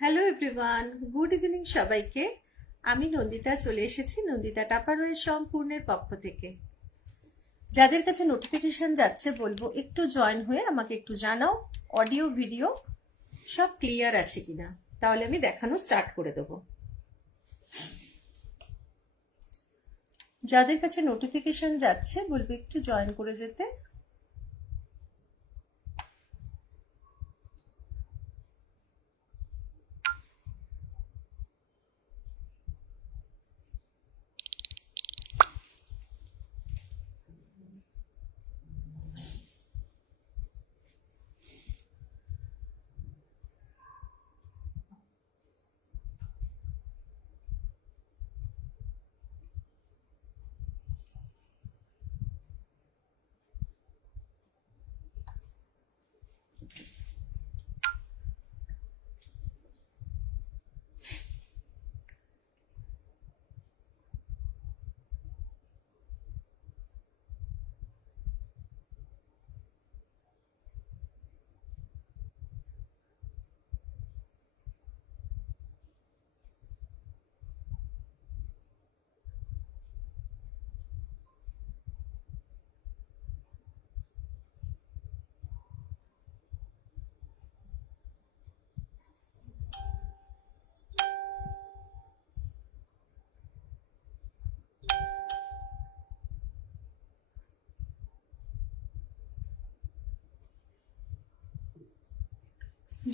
Hello everyone, good evening সবাইকে। আমি নন্দিতা চলে এসেছি নন্দিতা টাপারওয়ের সম্পূর্ণের পক্ষ থেকে। যাদের কাছে নোটিফিকেশন যাচ্ছে বলবো একটু জয়েন হয়ে আমাকে একটু জানাও অডিও ভিডিও সব ক্লিয়ার আছে কিনা, তাহলে আমি দেখানো স্টার্ট করে দেবো। যাদের কাছে নোটিফিকেশন যাচ্ছে বলবো একটু জয়েন করে যেতে।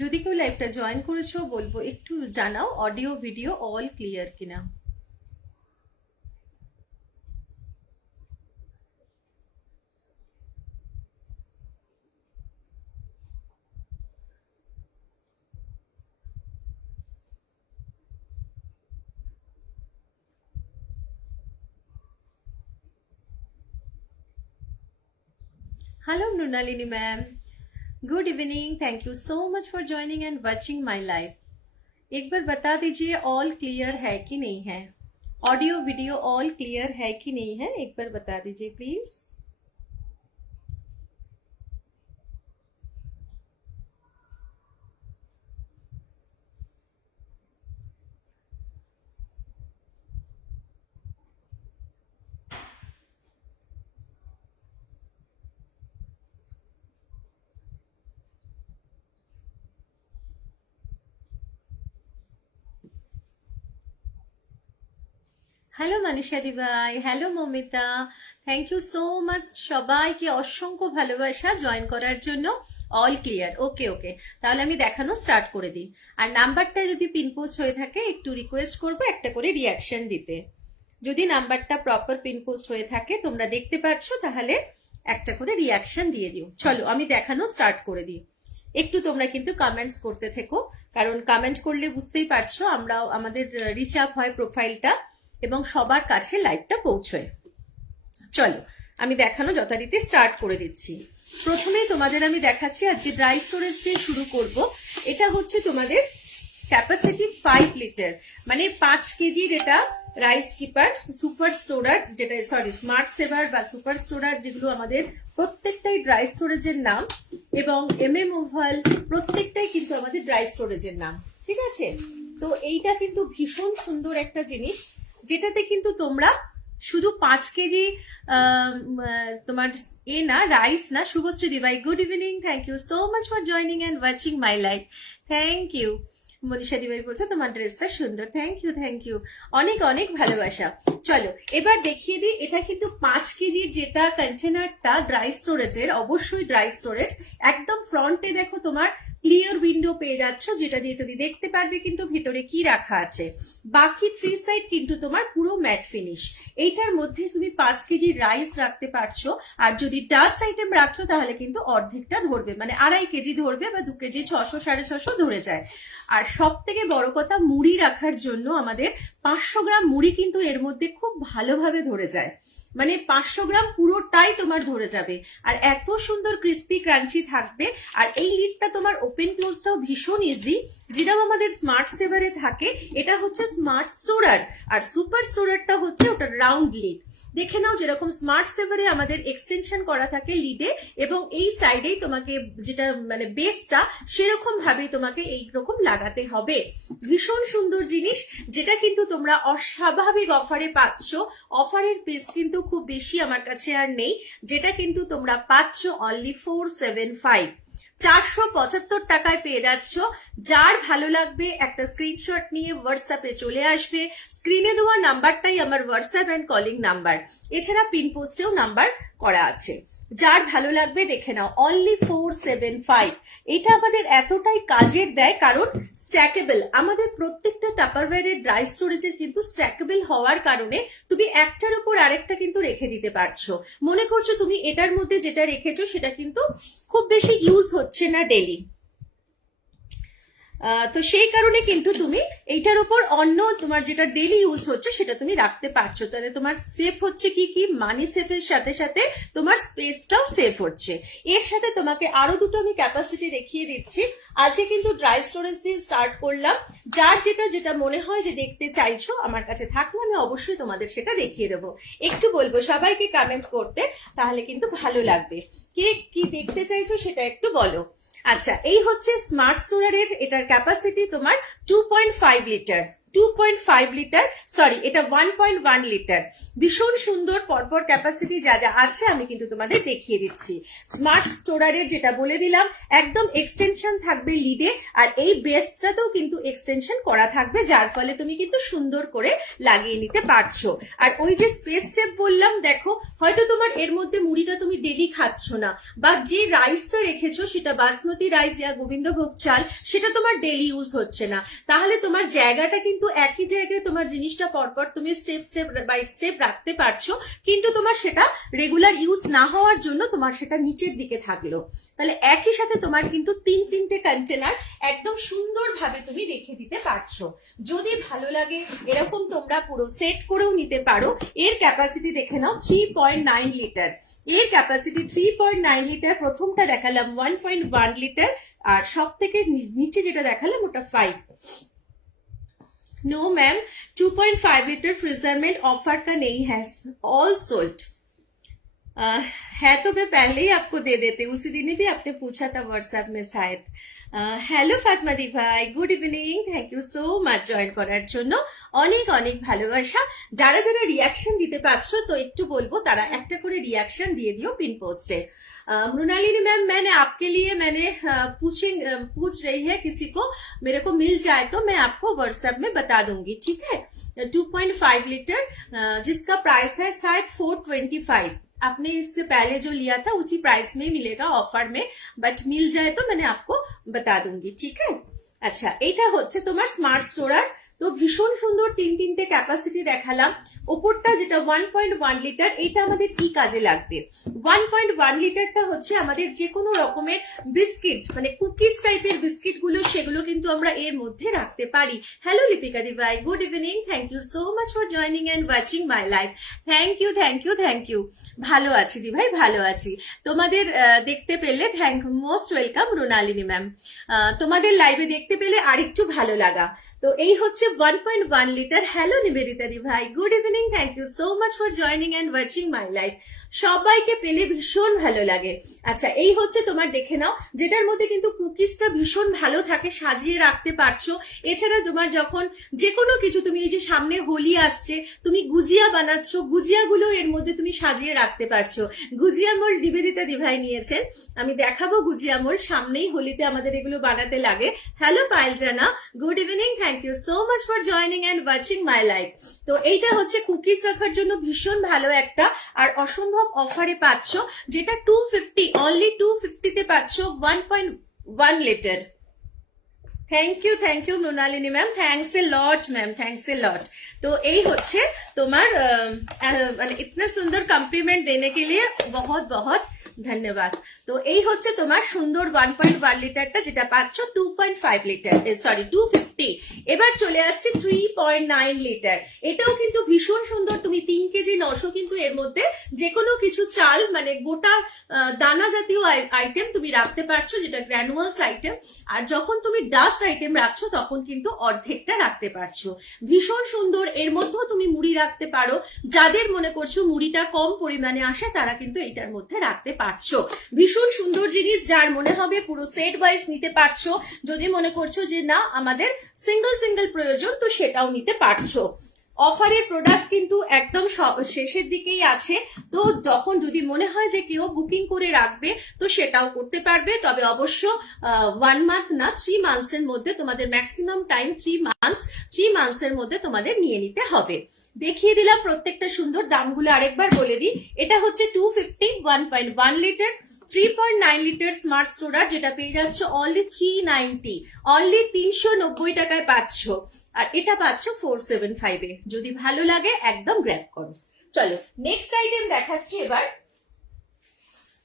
যদি কেউ লাইভটা জয়েন করেছো বলবো একটু জানাও অডিও ভিডিও অল ক্লিয়ার কিনা। Hello Mrunalini ma'am. Good evening. Thank you so much for joining and watching my live. एक बार बता दीजिए ऑल क्लियर है कि नहीं है, ऑडियो वीडियो ऑल क्लियर है कि नहीं है, एक बार बता दीजिए प्लीज। হ্যালো মানিশা দিভাই, hello Momita, thank you so much সবাইকে অসংখ্য ভালোবাসা জয়েন করার জন্য। অল ক্লিয়ার, ওকে ওকে, তাহলে আমি দেখানো স্টার্ট করে দিই। আর নাম্বারটা যদি পিনপোস্ট হয়ে থাকে একটু রিকোয়েস্ট করবো একটা করে রিয়াকশন দিতে। যদি নাম্বারটা প্রপার পিনপোস্ট হয়ে থাকে তোমরা দেখতে পাচ্ছ তাহলে একটা করে রিয়াকশন দিয়ে দিও। চলো আমি দেখানো স্টার্ট করে দিই। একটু তোমরা কিন্তু কমেন্টস করতে থেকো, কারণ কমেন্ট করলে বুঝতেই পারছো আমরাও আমাদের রিচ আপ হয় প্রোফাইলটা এবং সবার কাছে লাইভটা পৌঁছয়। চলো আমি দেখানো যথারীতি স্টার্ট করে দিচ্ছি। প্রথমেই তোমাদের আমি দেখাচ্ছি আজকে ড্রাই স্টোরেজ দিয়ে শুরু করব। এটা হচ্ছে তোমাদের ক্যাপাসিটি 5 লিটার, মানে 5 কেজির এটা রাইস কিপার সুপার স্টোরার, যেটা সরি স্মার্ট সেভার বা সুপার স্টোরার, যেগুলো আমাদের প্রত্যেকটাই ড্রাই স্টোরেজের নাম, এবং এমএম ওভাল প্রত্যেকটাই কিন্তু আমাদের ড্রাই স্টোরেজের নাম। ঠিক আছে, তো এইটা কিন্তু ভীষণ সুন্দর একটা জিনিস, যেটাতে কিন্তু তোমরা শুধু 5 কেজি তোমার না রাইস না। শুভশ্রী দিভাই good evening, thank you so much for joining and watching my live. Thank you. Manisha দিভাই বলছে তোমার ড্রেসটা সুন্দর, থ্যাংক ইউ থ্যাংক ইউ, অনেক অনেক ভালোবাসা। চলো এবার দেখিয়ে দিই, এটা কিন্তু 5 কেজির যেটা কন্টেনারটা ড্রাই স্টোরেজের, অবশ্যই ড্রাই স্টোরেজ। একদম ফ্রন্টে দেখো তোমার ক্লিয়ার উইন্ডো পেয়ে যাচ্ছ, যেটা দিয়ে তুমি দেখতে পারবে কিন্তু ভিতরে কি রাখা আছে। বাকি 3 সাইড কিন্তু তোমার পুরো ম্যাট ফিনিশ। এইটার মধ্যে তুমি 5 কেজি রাইস রাখতে পারছো, আর যদি ডাস্ট আইটেম রাখছো তাহলে কিন্তু অর্ধেকটা ধরবে, মানে 2.5 কেজি ধরবে বা 2 কেজি 600 650 ধরে যায়। আর সব থেকে বড় কথা, মুড়ি রাখার জন্য আমাদের 500 গ্রাম মুড়ি কিন্তু এর মধ্যে খুব ভালোভাবে ধরে যায়, মানে 500 গ্রাম পুরোটাই তোমার ধরে যাবে। আর এত সুন্দর ক্রিস্পি ক্রাঞ্চি থাকবে। আর এই লিডটা তোমার ওপেন ক্লোজটাও ভীষণ ইজি, যেটা আমাদের স্মার্ট সেভারে থাকে। এটা হচ্ছে স্মার্ট স্টোরার, আর সুপার স্টোরারটা হচ্ছে ওটা রাউন্ড লিড। দেখে নাও যেরকম স্মার্ট সেভারে আমাদের এক্সটেনশন করা থাকে লিডে, এবং এই সাইডেই তোমাকে যেটা মানে বেসটা সেরকম ভাবেই তোমাকে এইরকম লাগাতে হবে। ভীষণ সুন্দর জিনিস, যেটা কিন্তু তোমরা অস্বাভাবিক অফারে পাচ্ছ। অফারের পিস কিন্তু খুব বেশি আমার কাছে আর নেই, যেটা কিন্তু তোমরা পাচ্ছ অনলি 475, 475 টাকায় পেয়ে যাচ্ছ। যার ভালো লাগবে একটা স্ক্রিনশট নিয়ে হোয়াটসঅ্যাপে চলে আসবে। স্ক্রিনে দেওয়া নাম্বারটাই আমার হোয়াটসঅ্যাপ অ্যান্ড কলিং নাম্বার, এছাড়া পিন পোস্টেও নাম্বার করা আছে। যার ভালো লাগবে দেখে নাও, অনলি 475। এটা আমাদের এতটাই কাজের দেয় কারণ স্ট্যাকেবল, আমাদের প্রত্যেকটা টাপারওয়্যারের ড্রাই স্টোরেজের কিন্তু স্ট্যাকেবল হওয়ার কারণে তুমি একটার উপর আরেকটা কিন্তু রেখে দিতে পারছো। মনে করছো তুমি এটার মধ্যে যেটা রেখেছো সেটা কিন্তু খুব বেশি ইউজ হচ্ছে না ডেলি, তো সেই কারণে কিন্তু তুমি এইটার উপর অন্য তোমার যেটা ডেলি ইউজ হচ্ছে সেটা তুমি রাখতে পারছো। তাহলে তোমার সেফ হচ্ছে কি কি, মানি সেফের সাথে সাথে তোমার স্পেসটাও সেফ হচ্ছে। এর সাথে তোমাকে আরো দুটো আমি ক্যাপাসিটি দেখিয়ে দিচ্ছি। আজকে কিন্তু ড্রাই স্টোরেজ দিয়ে স্টার্ট করলাম। যার যেটা যেটা মনে হয় যে দেখতে চাইছো আমার কাছে থাকলে আমি অবশ্যই তোমাদের সেটা দেখিয়ে দেবো। একটু বলবো সবাইকে কমেন্ট করতে, তাহলে কিন্তু ভালো লাগবে। কে কি দেখতে চাইছো সেটা একটু বলো। আচ্ছা, এই হচ্ছে স্মার্ট স্টোরেজের, এটার ক্যাপাসিটি তোমার 2.5 লিটার, 2.5 লিটার, সরি এটা 1.1 লিটার। ভীষণ সুন্দর পরপর ক্যাপাসিটি যা যা আছে আমি কিন্তু তোমাদের দেখিয়ে দিচ্ছি। স্মার্ট স্টোরেজের যেটা বলে দিলাম, একদম এক্সটেনশন থাকবে লিডে, আর এই বেসটাতেও কিন্তু এক্সটেনশন করা থাকবে, যার ফলে তুমি কিন্তু সুন্দর করে লাগিয়ে নিতে পারছো। আর ওই যে স্পেস সেভ বললাম, দেখো হয়তো তোমার এর মধ্যে মুড়িটা তুমি ডেলি খাচ্ছ না, বা যে রাইসটা রেখেছো সেটা বাসমতি রাইস ইয়া গোবিন্দভোগ চাল, সেটা তোমার ডেলি ইউজ হচ্ছে না, তাহলে তোমার জায়গাটা কিন্তু একই জায়গায় তোমার জিনিসটা পরপর তুমি স্টেপ স্টেপ বাই স্টেপ রাখতে পারছো, কিন্তু তোমার সেটা রেগুলার ইউজ না হওয়ার জন্য তোমার সেটা নিচের দিকে থাকলো। তাহলে একই সাথে তোমার কিন্তু তিনটে কন্টেনার একদম সুন্দরভাবে তুমি রেখে দিতে পারছো। যদি ভালো লাগে এরকম তোমরা পুরো সেট করেও নিতে পারো। এর ক্যাপাসিটি দেখে নাও 3.9 লিটার, এর ক্যাপাসিটি 3.9 লিটার। প্রথমটা দেখালাম 1.1 লিটার, আর সব থেকে নিচে যেটা দেখালাম ওটা 5। नो मैम, 2.5 लीटर फ्रीजरमेंट ऑफर का नहीं है, ऑल सोल्ड है। तो मैं पहले ही आपको दे देती हूँ, उसी दिन भी आपने पूछा था व्हाट्सएप में शायद। হ্যালো ফাতমাদি ভাই, good evening, thank you so much join করার জন্য, অনেক অনেক ভালোবাসা। যারা যারা রিয়াকশন দিতে পারছো তো একটু বলবো তারা একটা করে রিয়াকশন দিয়ে দিও পিন পোস্টে। मृणालिनी मैम, मैंने आपके लिए मैंने पूछ रही है किसी को, मेरे को मिल जाए तो मैं आपको व्हाट्सएप में बता दूंगी, ठीक है। 2.5 लीटर जिसका प्राइस है शायद 425, आपने इससे पहले जो लिया था उसी प्राइस में मिलेगा ऑफर में, बट मिल जाए तो मैंने आपको बता दूंगी, ठीक है। अच्छा, এটা হচ্ছে তোমার স্মার্ট স্টোরার। তো ভীষণ সুন্দর তিনটে ক্যাপাসিটি দেখালাম। ওপরটা যেটা 1.1 লিটার, এটা আমাদের কি কাজে লাগবে? 1.1 লিটারটা হচ্ছে আমাদের যে কোনো রকমের বিস্কিট, মানে কুকিজ টাইপের বিস্কিট গুলো, সেগুলো কিন্তু আমরা এর মধ্যে রাখতে পারি। হ্যালো লিপিকা দি ভাই, good evening, thank you so much for joining and watching my live. Thank you thank you thank you. ভালো আছি দি ভাই, ভালো আছি। তোমাদের দেখতে পেলে মোস্ট ওয়েলকাম রুনালিনী ম্যাম। তোমাদের লাইভে দেখতে পেলে আরেকটু ভালো লাগা। তো এই হচ্ছে 1.1 লিটার। হ্যালো নিবেদিতা দি ভাই, good evening, thank you so much for joining and watching my live. সবাইকে পেলে ভীষণ ভালো লাগে। আচ্ছা, এই হচ্ছে তোমার দেখে নাও, যেটার মধ্যে কিন্তু কুকিজটা ভীষণ ভালো থাকে, সাজিয়ে রাখতে পারছো। এছাড়া তোমার যখন যে কোনো কিছু, তুমি এই যে সামনে হোলি আসছে, তুমি গুজিয়া বানাচ্ছ, গুজিয়াগুলো এর মধ্যে তুমি সাজিয়ে রাখতে পারছো। গুজিয়া মোল নিবেদিতা দি ভাই নিয়েছেন, আমি দেখাবো গুজিয়া মোল, সামনেই হোলিতে আমাদের এগুলো বানাতে লাগে। Hello Payel Jana, good evening, thank you so much for joining and watching my live. তো এইটা হচ্ছে কুকিজ রাখার জন্য ভীষণ ভালো একটা, আর অসম্ভব অফারে পাচ্ছ, যেটা 250, অনলি 250 তে পাচ্ছ 1.1 লিটার। Thank you Mrinalini ma'am, thanks a lot ma'am, thanks a lot. তো এই হচ্ছে তোমার মানে इतना सुंदर कॉम्प्लीमेंट देने के लिए बहुत बहुत ধন্যবাদ। তো এই হচ্ছে তোমার সুন্দর 1.1 লিটারটা, যেটা পাচ্ছ 2.5 লিটার, সরি 250। এবার চলে আসছে 3.9 লিটার। এটাও কিন্তু ভীষণ সুন্দর। তুমি 3 কেজি 900 কিন্তু এর মধ্যে যে কোনো কিছু চাল, মানে গোটা দানা জাতীয় আইটেম তুমি রাখতে পারছো, যেটা গ্র্যানুয়ালস আইটেম। আর যখন তুমি ডাস্ট আইটেম রাখছো তখন কিন্তু অর্ধেকটা রাখতে পারছো। ভীষণ সুন্দর। এর মধ্যেও তুমি মুড়ি রাখতে পারো। যাদের মনে করছো মুড়িটা কম পরিমাণে আসে তারা কিন্তু এটার মধ্যে রাখতে পারছো। ভীষণ সুন্দর জিনিস। যার মনে হবে পুরো সেট ওয়াইজ নিতে পারছো। যদি মনে করছো যে না আমাদের সিঙ্গেল সিঙ্গেল প্রয়োজন, তো সেটাও নিতে পারছো। অফারের প্রোডাক্ট কিন্তু একদম শেষের দিকেই আছে। তো যখন যদি মনে হয় যে কেউ বুকিং করে রাখবে তো সেটাও করতে পারবে। তবে অবশ্য 1 মান্থ না, 3 মান্থসের মধ্যে তোমাদের ম্যাক্সিমাম টাইম 3 মান্থসের মধ্যে তোমাদের নিয়ে নিতে হবে। দেখিয়ে দিলাম প্রত্যেকটা সুন্দর। দামগুলো আরেকবার বলে দিই। এটা হচ্ছে 250 1.1 লিটার 3.9 লিটার স্মার্ট স্টোরার, যেটা পেয়ে যাচ্ছ অনলি 390, অনলি 390 টাকায় পাচ্ছ। আর এটা পাচ্ছ 475 এ। যদি ভালো লাগে একদম গ্র্যাব করো। চলো নেক্সট আইটেম দেখাচ্ছি এবার।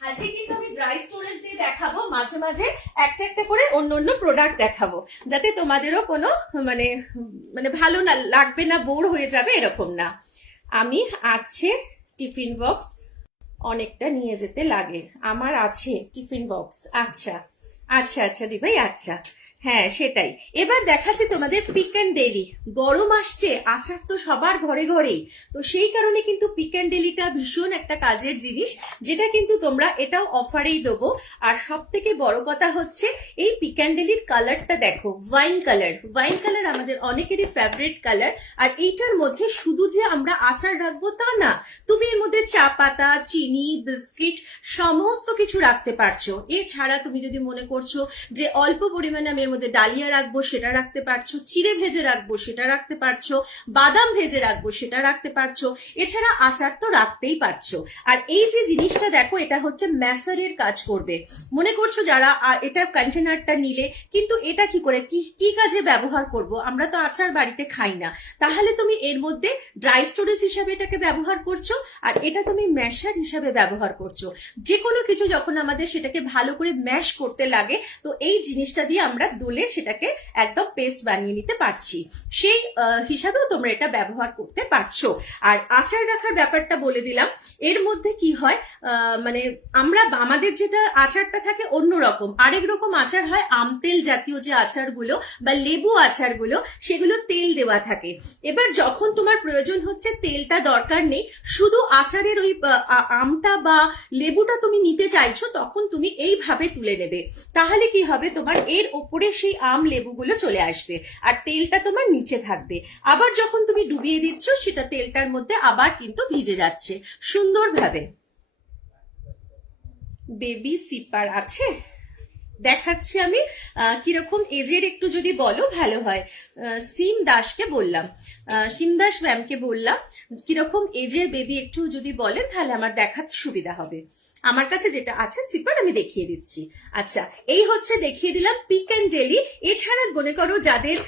আজকে কিন্তু আমি ড্রাই স্টোরেজ দিয়ে দেখাবো, মাঝে মাঝে একটা একটা করে অন্য অন্য প্রোডাক্ট দেখাবো, যাতে তোমাদেরও কোনো মানে মানে ভালো না লাগবে না, বোর হয়ে যাবে এরকম না। আমি আছে টিফিন বক্স, অনেকটা নিয়ে যেতে লাগে, আমার আছে টিফিন বক্স। আচ্ছা আচ্ছা আচ্ছা দি ভাই, আচ্ছা হ্যাঁ সেটাই। এবার দেখাচ্ছি তোমাদের পিক অ্যান্ড ডেলি। গরম আসছে, আচার তো সবার ঘরে ঘরেই, তো সেই কারণে কিন্তু পিক অ্যান্ড ডেলিটা ভীষণ একটা কাজের জিনিস, যেটা কিন্তু তোমরা এটাও অফারেই দেবো। আর সব থেকে বড় কথা হচ্ছে এই পিক অ্যান্ড ডেলির কালারটা দেখো, ওয়াইন কালার। ওয়াইন কালার আমাদের অনেকেরই ফেভারিট কালার। আর এইটার মধ্যে শুধু যে আমরা আচার রাখবো তা না, তুমি এর মধ্যে চা পাতা, চিনি, বিস্কিট সমস্ত কিছু রাখতে পারছো। এছাড়া তুমি যদি মনে করছো যে অল্প পরিমাণে আমি এর মধ্যে ডালিয়া রাখবো, সেটা রাখতে পারছো। চিড়ে ভেজে রাখবো, সেটা রাখতে পারছো। বাদাম ভেজে রাখবো, সেটা রাখতে পারছো। এছাড়া আচার তো রাখতেই পারছো। আর এই যে জিনিসটা দেখো, এটা হচ্ছে ম্যাসারের কাজ করবে। মনে করছো যারা এটা কন্টেনারটা নিলে, কিন্তু এটা কি করে কি কাজে ব্যবহার করব, আমরা তো আচার বাড়িতে খাই না, তাহলে তুমি এর মধ্যে ড্রাই স্টোরেজ হিসাবে এটাকে ব্যবহার করছো, আর এটা তুমি ম্যাশার হিসাবে ব্যবহার করছো। যে কোনো কিছু যখন আমাদের সেটাকে ভালো করে ম্যাশ করতে লাগে, তো এই জিনিসটা দিয়ে আমরা দলে সেটাকে একদম পেস্ট বানিয়ে নিতে পারছি। সেই হিসাবেও তোমরা এটা ব্যবহার করতে পারছো। আর আচার রাখার ব্যাপারটা বলে দিলাম। এর মধ্যে কি হয়, মানে আমাদের যেটা আচারটা থাকে অন্যরকম, আরেক রকম আচার হয় আমতেল জাতীয় যে আচারগুলো বা লেবু আচারগুলো, সেগুলো তেল দেওয়া থাকে। এবার যখন তোমার প্রয়োজন হচ্ছে তেলটা দরকার নেই, শুধু আচারের ওই আমটা বা লেবুটা তুমি নিতে চাইছো, তখন তুমি এইভাবে তুলে নেবে। তাহলে কি হবে, তোমার এর ওপরে সেই আম লেবুগুলো চলে আসবে আর তেলটা তোমার নিচে থাকবে। আবার যখন তুমি ডুবিয়ে দিচ্ছ, সেটা তেলটার মধ্যে আবার কিন্তু ভিজে যাচ্ছে সুন্দরভাবে। বেবি সিপার আছে, দেখাচ্ছি আমি। কিরকম এজের একটু যদি বলো ভালো হয়। সিম দাসকে বললাম, সিম দাস ম্যামকে বললাম কিরকম এজের বেবি একটু যদি বলেন, তাহলে আমার দেখাতে সুবিধা হবে। আমার কাছে যেটা আছে সিপার আমি দেখিয়ে দিচ্ছি। আচ্ছা, এই হচ্ছে দেখিয়ে দিলাম পিক অ্যান্ড ডেলি। এছাড়া মনে করো যাদের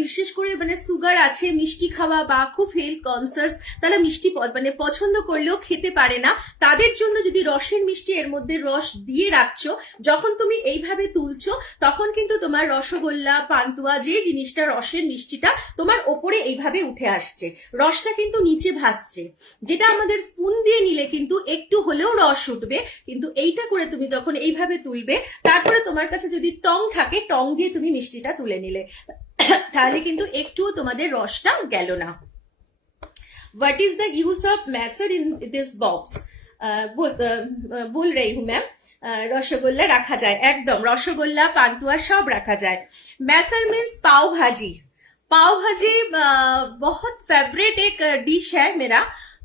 বিশেষ করে মানে সুগার আছে, মিষ্টি খাওয়া বা খুব হেলথ কনসিয়াস, তারা মিষ্টি মানে পছন্দ করলেও খেতে পারে না, তাদের জন্য যদি রসের মিষ্টি এর মধ্যে রস দিয়ে রাখছো, যখন তুমি এইভাবে তুলছো, তখন কিন্তু তোমার রসগোল্লা, পান্তুয়া, যে জিনিসটা রসের মিষ্টিটা তোমার ওপরে এইভাবে উঠে আসছে, রসটা কিন্তু নিচে ভাসছে। যেটা আমাদের স্পুন দিয়ে নিলে কিন্তু একটু হলেও রস উঠবে, কিন্তু এইটা করে তুমি যখন এইভাবে তুলবে, তারপরে তোমার কাছে যদি টং থাকে, টং দিয়ে তুমি মিষ্টিটা তুলে নিলে, তাহলে কিন্তু একটুও তোমাদের রসটা গেল না। What is the use of masher in this box? বল রही हूं मैम। রসগোল্লা রাখা যায়, একদম রসগোল্লা, পান্তুয়া সব রাখা যায়। मैसर मीन्स पाव भाजी। पाव भाजी बहुत फेवरेट एक डिश है मेरा।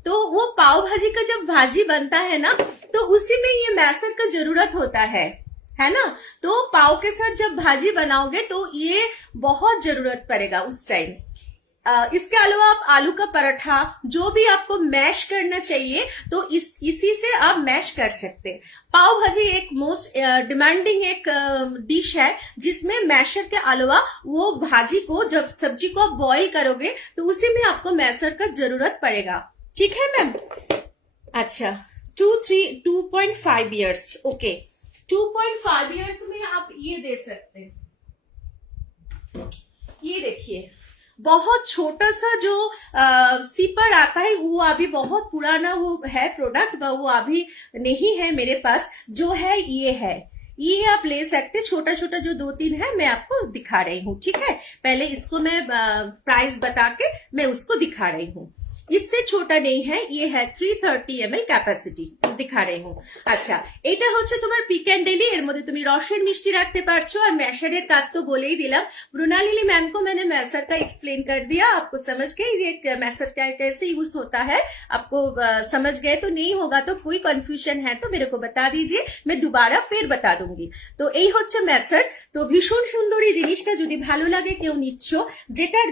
तो वो पाव भाजी का जब भाजी बनता है ना, तो उसी में ये मैसर का जरूरत होता है ना। तो पाव के साथ जब भाजी बनाओगे तो ये बहुत जरूरत पड़ेगा उस टाइम। इसके अलावा आप आलू का पराठा, जो भी आपको मैश करना चाहिए, तो इसी से आप मैश कर सकते हैं। पाव भाजी एक मोस्ट डिमांडिंग एक डिश है, जिसमें मैशर के अलावा वो भाजी को, जब सब्जी को आप बॉईल करोगे, तो उसी में आपको मैसर का जरूरत पड़ेगा। ठीक है मैम। अच्छा 2.5 ईयर्स, ओके। 2.5 ईयर्स में आप ये दे सकते हैं। ये देखिए, बहुत छोटा सा जो सीपर आता है, वो अभी बहुत पुराना वो है प्रोडक्ट, वो अभी नहीं है मेरे पास। जो है ये आप ले सकते। छोटा छोटा जो 2-3 है मैं आपको दिखा रही हूँ, ठीक है। पहले इसको मैं प्राइस बता के मैं उसको दिखा रही हूँ। इससे छोटा नहीं है, ये है 330 ml ক্যাপাসিটি দিখা रही हूँ। আচ্ছা, এটা হচ্ছে তোমার পিক্যান্ডেলি, এর মধ্যে তুমি রসের মিষ্টি রাখতে পারছো। আর मैशर কাজ তো বলেই দিলাম। मृणालिनी मैम को मैंने मैसर का एक्सप्लेन कर दिया, आपको समझ गए ये मैसर क्या कैसे यूज होता है, आपको समझ गए तो नहीं होगा तो कोई कंफ्यूजन है तो मेरे को बता दीजिए, मैं दोबारा फिर बता दूंगी। তো এই হচ্ছে मैसर। তো ভীষণ সুন্দর এই জিনিসটা, যদি ভালো লাগে কেউ নিচ্ছ, যেটার